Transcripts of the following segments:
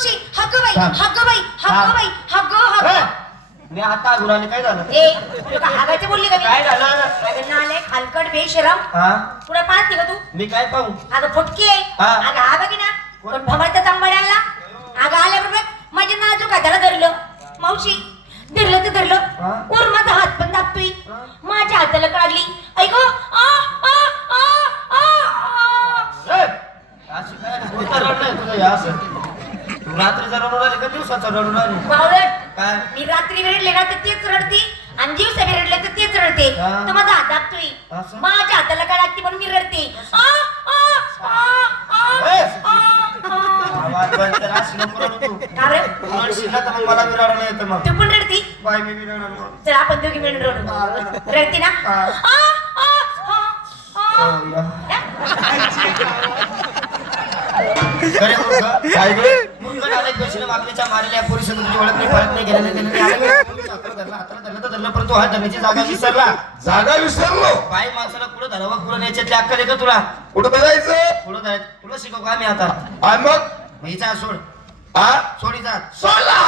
मावशी हग बाई थांब. हग बाई हग थांब. बाई हग ए, मी आता गुराने काय झालं? ए तुला हागायचं बोलली का मी? काय झालं? अगं नाले खालकट बेशरम. हा? पुढे पाहते का तू? मी काय पाहू? अगं फुटकी आहे. हा. अगं हा बघ ना. कोण? भमायचं तांबड्याला? अगं आल्याबरोबर माझ्या नाजूक हाताला धरलं. मावशी धरलं तर हा. धरलं. वर माझा हात पण दाबतोय. माझ्या हाताला काढली ऐक आ आ आ आ आ. ए, अशी काय कोणतं रडणं आहे तुझं हे असं तू रात्रीचा रडून दिवसाचा रडून बावळट काय मी रात्री रडले ना तर तेच रडते आणि दिवसा मी रडले तर तेच रडते हा. तर माझा हात दाबतोय असं? माझ्या हाताला काय लागते म्हणून मी रडते आ, आ, आ, आ, ए. आ, आ. आवाज बंद कर अशी नको रडू तू का बरं? तू रडशील ना तर मग मला बी रडायला येतं मग तू पण रडती बाय मी चल आपण दोघी मिळून रडू रडती ना हा. आ, आ, आ, आ. हो, या. या? खरे मूर्ख. काय गे मूर्ख नालायक पैशाने मागणीच्या मारलेल्या पोलिसात तुझी ओळख नाही परत नाही गेलं नाही दिलं नाही आलं. नाही. पोलीस हाताला धरलं, हाताला धरलं तर धरलं परंतु हा धरण्याची जागा विसरला. जागा विसरलो. बाई माणसाला पुढे धरावं पुढे न्यायच्यातली अक्कल आहे का तुला? कुठं बघायचं? पुढे धरायचं? तुला शिकव का मी आता? आणि मग? मग हिचा सोड. सोडीचा सोडला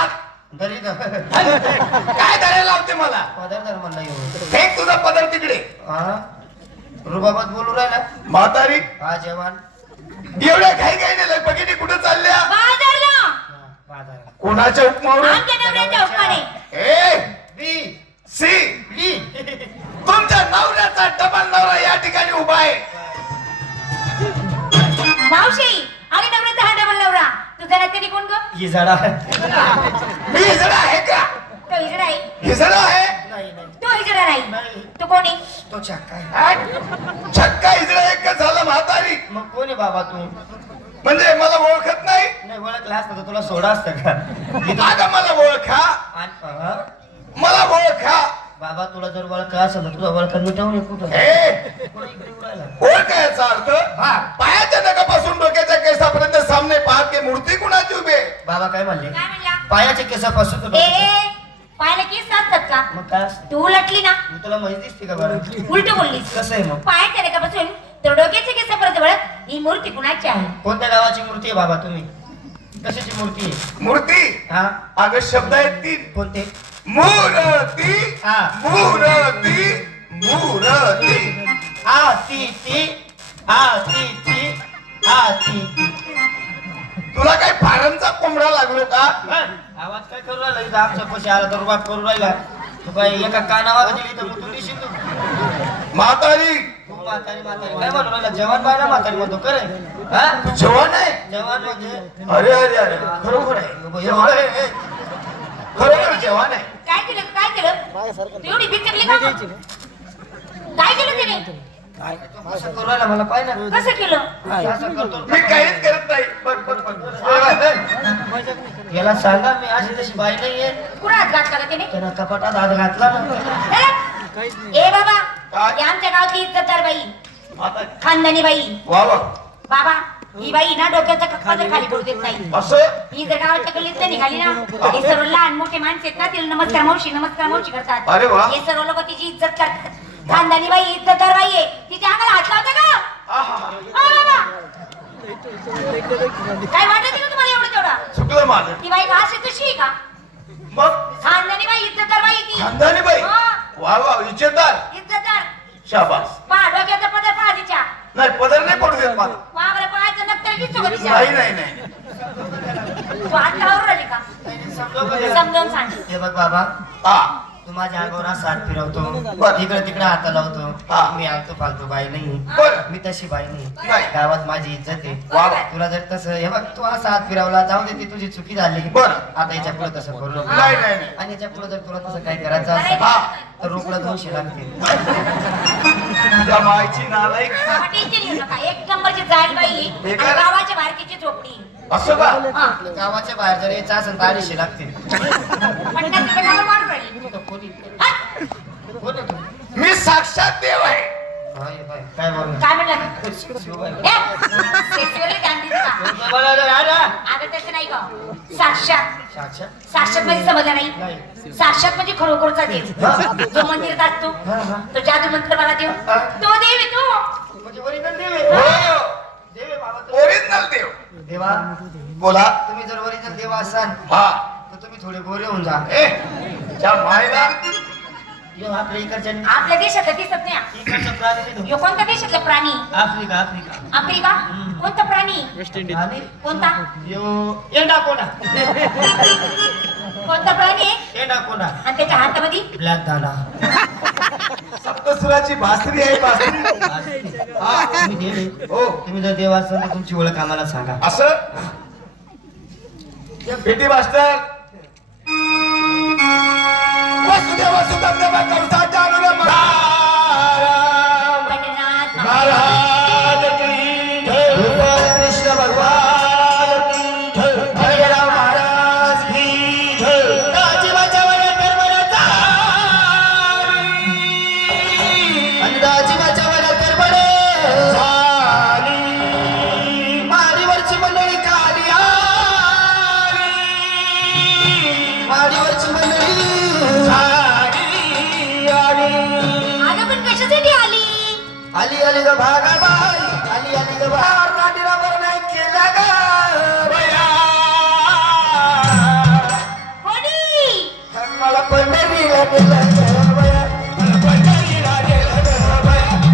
धरी धर काय धरायला लावते मला? पदर धर म्हणला येऊ फेक तुझा पदर तिकडे. हा रुबाबात बोलू राहिला? म्हातारी. हा जवान एवढ्या घाई घाई नाही बघितली कुठं चालल्या? कोणाच्या उपमावर? आमच्या नवऱ्याच्या हुकमाने. ए बी सी बी तुमच्या नवऱ्याचा डबल नवरा या ठिकाणी उभा आहे. मावशी अगे नवऱ्याचा हा डबल नवरा. तुझा ना तरी कोण ग? ही झाडा. मी हिजडा आहे का? तो हिजडा आहे. हिजडा आहे? नाही नाही. तो हिजडा नाही. नाही. तो कोणी तो चक्का आहे. हा? छक्का हिजडा एक का? झालं म्हातारी. मग कोण आहे बाबा तू? म्हणजे नाही ओळखला असतं तर तुला सोडा असतं का? मला ओळखा? मला ओळखा. बाबा तुला जर ओळख असेल तर तुला ओळख मिटवून कुठं ए! कोण इकडे येऊन राहिला? ओळखायचा अर्थ. हा. पायाच्या नखापासून डोक्याच्या केसापर्यंत सामने पाहत की मूर्ती कुणाची उभे बाबा काय म्हणले? काय म्हणला? पायाच्या केसापासून डोक्याच्या- पायाला केस असतात का? मग काय? तू उलटली ना? मी तुला माहिती दिसते का बरं? उलट बोललीस? कसं आहे मग? पाय त्याने का बसून तर डोक्याचे केस परत वळत ही मूर्ती कुणाची आहे? कोणत्या गावाची मूर्ती आहे बाबा तुम्ही? कशाची मूर्ती? आहे मूर्ती? हा. अगं शब्द आहेत तीन. कोणते? मूर्ती हा. मूर्ती मूर्ती. आ ती ती. आ ती ती. आ ती ती. तुला काय फारमचा कोंबडा लागलो का? आवाज काय करू राहिला? इथं आमच्या पशी आला तर रुबाब करू राहिला. तू काय एका कानावा दिली तर तू दिशी तू म्हातारी म्हातारी म्हातारी. काय म्हणू राहिला? जवान बायला म्हातारी म्हणतो करे हा? तू जवान आहे? जवान म्हणजे? अरे अरे अरे. खरोखर आहे. जवान आहे. खरोखर जवान आहे. काय केलं? काय केलं? तू एवढी बिचकली का? काय केलं तिने? असं करू राहिला मला पाहिजे ना. कसं केलं? असं करतो. मी काहीच करत नाही. बघ बघ बघ याला सांगा मी अशी तशी बाई नाहीये. कुणा हात घातला का तिने? त्यानं कपाटात हात घातला ना. ए बाबा काय? ही आमच्या गावची म्हातारी खानदानी बाई वा वा. बाबा ही बाई ना डोक्याचा कप्पा जर खाली पडू देत नाही. असं? ही जर गावाच्या गल्लीत नाही निघाली ना. हे सर्व लहान मोठे माणसं आहेत ना तिला नमस्कार मावशी नमस्कार मावशी करतात. अरे वा. हे सर्व लोक तिची इज्जत करतात. खानदानी बाई इज्जतदार बाई आहे. तिच्या अंगाला हात लावता का? आहा. आ बाबा. काय वाटत का तुम्हाला एवढं तेवढं? चुकलं माझं. ती बाई का अशी आहे का? मग? खानदानी बाई इज्जतदार बाई आहे ती. खानदानी बाई हा. वा वा इज्जतदार. इज्जतदार. शाबास पहा डोक्याचा पदर पहा तिच्या नाही पदर नाही पडू देत मला वावर पाहायचं नक्तर दिसतो का तिच्या नाही नाही नाही तू हात लावून राहिली का समजलं का ते? समजावून सांग हे बघ बाबा हा तू माझ्या अंगावर असा हात फिरवतो बरं. इकडे तिकडे हात लावतो. मी आलतो फालतू बाई नाही बरं. मी तशी बाई नाही नाही. गावात माझी इज्जत आहे वा. तुला जर तसं हे बघ तू असा हात फिरवला जाऊ दे ती तुझी चुकी झाली बरं. आता याच्यापुढे तसं करू नको नाही नाही नाही आणि याच्यापुढे जर तुला तसं काय करायचं असेल हा. तर रोकडं दोनशे लागतील तुझ्या मायची नालायक. बाबा टेन्शन घेऊ नका. एक नंबरची बाई आणि काय? गावाच्या बारकीची झोपडी. असं का? हा. गावाच्या बाहेर जर यायचं असेल तर अडीचशे लागतील. पन्नास रुपये गावाला हा? तू? मी साक्षात देव आहे. हा, ये काय बोलणार? काय म्हणलं. ए, sexually तसं नाही का साक्षात साक्षात साक्षात म्हणजे समजलं नाही नाही साक्षात म्हणजे खरोखरचा देव. जो मंदिरात असतो हा, हा. तो जादू मंत्र मला देव हा. तो देव आहे तो म्हणजे original देव आहे. हो देव आहे बाबा तो. ओरिजिनल देव देवा बोला तुम्ही जर ओरिजिनल देवा असाल हा तर तुम्ही थोडे गोरे होऊन जा ए त्या मायला यो आपल्या इकडच्या आपल्या देशातलं दिसत नाही प्राणी यो कोणत्या देशातला प्राणी. आफ्रिका आफ्रिका आफ्रिका कोणता प्राणी आणि कोणता? यो एंडा कोणा? कोणता प्राणी? आहे एंडा कोणा? आणि त्याच्या हातामध्ये? ब्लॅक दादा सप्तसुराची भासरी आहे भासरी. हा तुम्ही देव आहे. हो. तुम्ही जर देव असाल तर तुमची ओळख आम्हाला सांगा. असं? पेटी मास्टर. वसुदेव अनुरम आली आली? ग भागा बाई आली आली ग भागा.